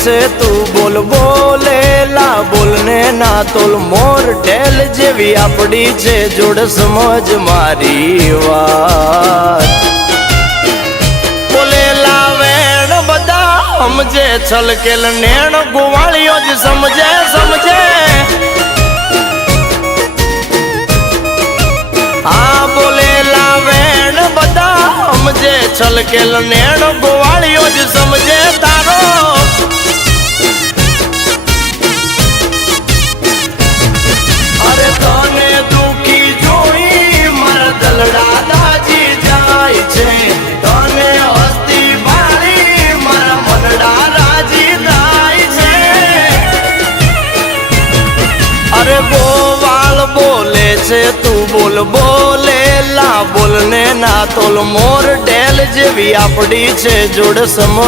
છે તું બોલ બોલેલા બોલને ના તોલ મોર ઢેલ જેવી આપડી છે જોડ સમજ મારી વાત બોલેલા વેણ બધા સમજે છલકેલ નેણ ગોવાળીઓ જ સમજે સમજે આ બોલેલા વેણ બધા સમજે છલકેલ નેણ ગોવાળીઓ જ સમજે તારો અરે તને દુખી જોઈ મારા દલડા દાજી જાય છે તને હસ્તી ભાળી મારા મનડા રાજી થાય છે અરે ગોવાળ બોલે છે તું બોલ બોલેલા બોલને ના તોલ મોર ઢેલ જેવી આપડી છે જોડ સમ